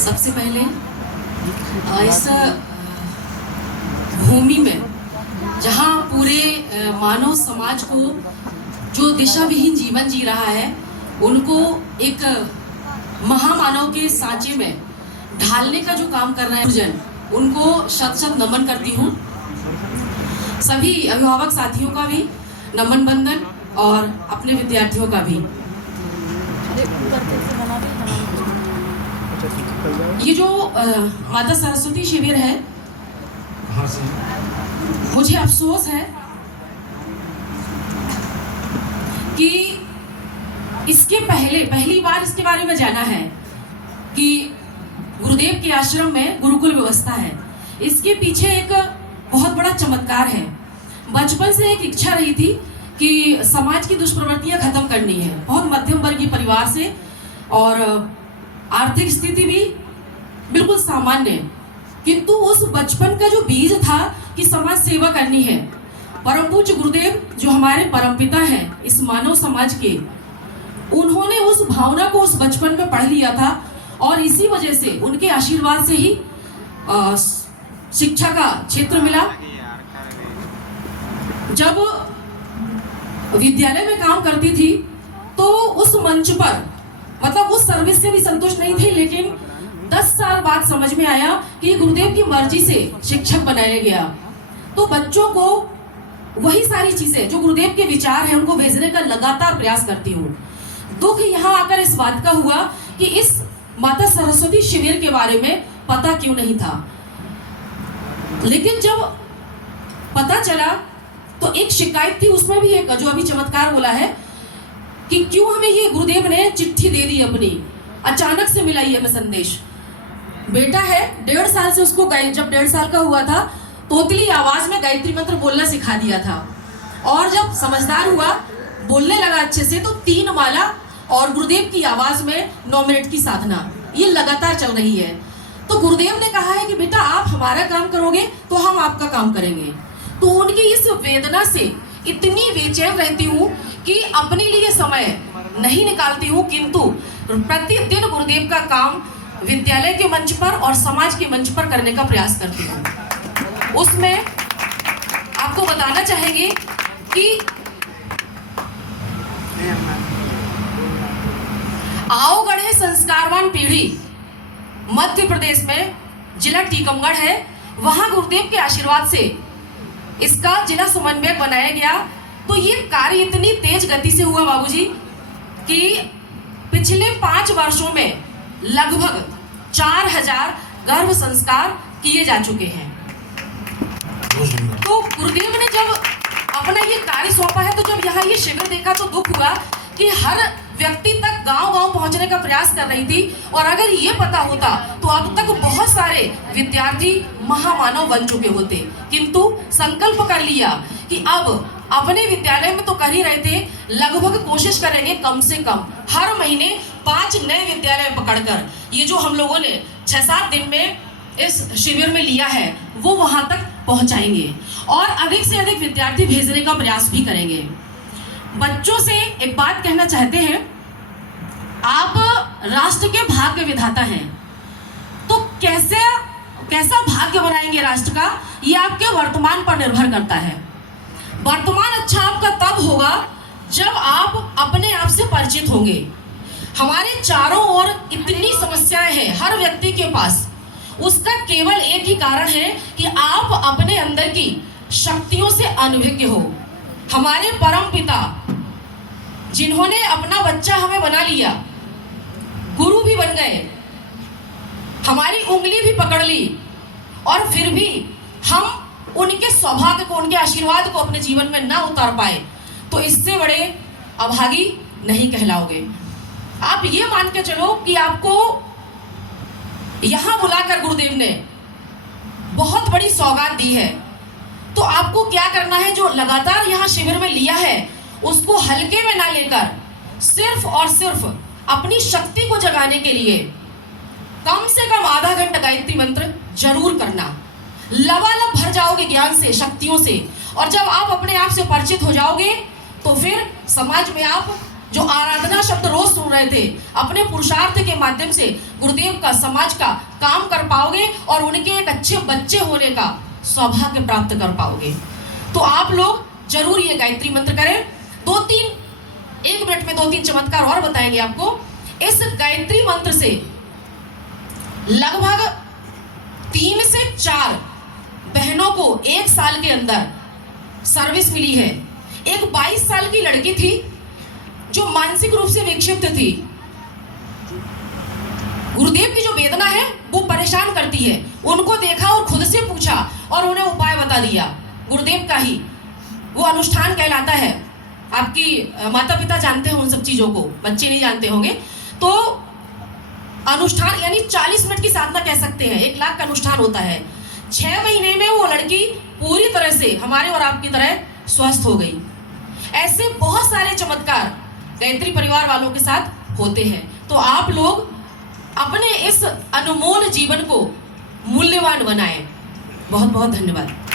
सबसे पहले इस भूमि में जहाँ पूरे मानव समाज को जो दिशा विहीन जीवन जी रहा है उनको एक महामानव के सांचे में ढालने का जो काम कर रहे हैं जन, उनको शत शत नमन करती हूँ। सभी अभिभावक साथियों का भी नमन बंदन और अपने विद्यार्थियों का भी। ये जो माता सरस्वती शिविर है, मुझे अफसोस है कि इसके पहली बार इसके बारे में जाना है कि गुरुदेव के आश्रम में गुरुकुल व्यवस्था है। इसके पीछे एक बहुत बड़ा चमत्कार है। बचपन से एक इच्छा रही थी कि समाज की दुष्प्रवृत्तियां खत्म करनी है। बहुत मध्यम वर्गीय परिवार से और आर्थिक स्थिति भी बिल्कुल सामान्य, किंतु उस बचपन का जो बीज था कि समाज सेवा करनी है, परम पूज्य गुरुदेव जो हमारे परमपिता हैं इस मानव समाज के, उन्होंने उस भावना को उस बचपन में पढ़ लिया था और इसी वजह से उनके आशीर्वाद से ही शिक्षा का क्षेत्र मिला। जब विद्यालय में काम करती थी तो उस मंच पर मतलब उस सर्विस से भी संतुष्ट नहीं थी, लेकिन 10 साल बाद समझ में आया कि गुरुदेव की मर्जी से शिक्षक बनाया गया। तो बच्चों को वही सारी चीजें जो गुरुदेव के विचार हैं उनको भेजने का लगातार प्रयास करती हूँ। दुख यहाँ आकर इस बात का हुआ कि इस माता सरस्वती शिविर के बारे में पता क्यों नहीं था। लेकिन जब पता चला तो एक शिकायत थी, उसमें भी एक जो अभी चमत्कार बोला है कि क्यों हमें ये गुरुदेव ने चिट्ठी दे दी अपनी, अचानक से मिला ये हमें संदेश। बेटा है 1.5 साल से, उसको जब 1.5 साल का हुआ था तोतली आवाज में गायत्री मंत्र बोलना सिखा दिया था और जब समझदार हुआ बोलने लगा अच्छे से तो 3 माला और गुरुदेव की आवाज में 9 मिनट की साधना ये लगातार चल रही है। तो गुरुदेव ने कहा है कि बेटा आप हमारा काम करोगे तो हम आपका काम करेंगे। तो उनकी इस वेदना से इतनी बेचैन रहती हूँ कि अपने लिए समय नहीं निकालती हूँ, किंतु प्रतिदिन गुरुदेव का काम विद्यालय के मंच पर और समाज के मंच पर करने का प्रयास करती हूँ। उसमें आपको बताना चाहेंगे कि आओ गढ़े संस्कारवान पीढ़ी मध्य प्रदेश में जिला टीकमगढ़ है, वहां गुरुदेव के आशीर्वाद से इसका जिला समन्वयक बनाया गया। तो ये कार्य इतनी तेज गति से हुआ बाबूजी कि पिछले 5 वर्षों में लगभग 4000 गर्भ संस्कार किए जा चुके हैं। तो गुरुदेव ने जब अपना ये कार्य सौंपा है, तो जब यहाँ ये शिविर देखा तो दुख हुआ कि हर व्यक्ति तक गांव-गांव पहुंचने का प्रयास कर रही थी और अगर ये पता होता तो अब तक बहुत सारे विद्यार्थी महामानव बन चुके होते। किंतु संकल्प कर लिया कि अब अपने विद्यालय में तो कर ही रहे थे, लगभग कोशिश करेंगे कम से कम हर महीने 5 नए विद्यालय पकड़कर ये जो हम लोगों ने 6-7 दिन में इस शिविर में लिया है वो वहां तक पहुंचाएंगे और अधिक से अधिक विद्यार्थी भेजने का प्रयास भी करेंगे। बच्चों से एक बात कहना चाहते हैं, आप राष्ट्र के भाग्य विधाता हैं, तो कैसा भाग्य बनाएंगे राष्ट्र का, ये आपके वर्तमान पर निर्भर करता है। वर्तमान अच्छा आपका तब होगा जब आप अपने आप से परिचित होंगे। हमारे चारों ओर इतनी समस्याएं हैं हर व्यक्ति के पास, उसका केवल एक ही कारण है कि आप अपने अंदर की शक्तियों से अनभिज्ञ हो। हमारे परम पिता जिन्होंने अपना बच्चा हमें बना लिया, गुरु भी बन गए, हमारी उंगली भी पकड़ ली और फिर भी हम उनके सौभाग्य को, उनके आशीर्वाद को अपने जीवन में ना उतार पाए, तो इससे बड़े अभागी नहीं कहलाओगे। आप ये मान के चलो कि आपको यहां बुलाकर गुरुदेव ने बहुत बड़ी सौगात दी है, तो आपको क्या करना है, जो लगातार यहाँ शिविर में लिया है उसको हल्के में ना लेकर सिर्फ और सिर्फ अपनी शक्ति को जगाने के लिए कम से कम आधा घंटा गायत्री मंत्र जरूर करना। लबालब भर जाओगे ज्ञान से, शक्तियों से, और जब आप अपने आप से परिचित हो जाओगे तो फिर समाज में आप जो आराधना शब्द रोज सुन रहे थे, अपने पुरुषार्थ के माध्यम से गुरुदेव का, समाज का काम कर पाओगे और उनके एक अच्छे बच्चे होने का सौभाग्य प्राप्त कर पाओगे। तो आप लोग जरूर ये गायत्री मंत्र करें। 1 मिनट में 2-3 चमत्कार और बताएंगे आपको। इस गायत्री मंत्र से लगभग 3 से 4 बहनों को 1 साल के अंदर सर्विस मिली है। एक 22 साल की लड़की थी जो मानसिक रूप से विक्षिप्त थी। गुरुदेव की जो वेदना है वो परेशान करती है। उनको देखा और खुद से पूछा और उन्हें उपाय बता दिया, गुरुदेव का ही वो अनुष्ठान कहलाता है। आपकी माता पिता जानते हैं उन सब चीजों को, बच्चे नहीं जानते होंगे। तो अनुष्ठान यानी 40 मिनट की साधना कह सकते हैं, 1 लाख का अनुष्ठान होता है। 6 महीने में वो लड़की पूरी तरह से हमारे और आपकी तरह स्वस्थ हो गई। ऐसे बहुत सारे चमत्कार गायत्री परिवार वालों के साथ होते हैं। तो आप लोग अपने इस अनमोल जीवन को मूल्यवान बनाएं। बहुत बहुत धन्यवाद।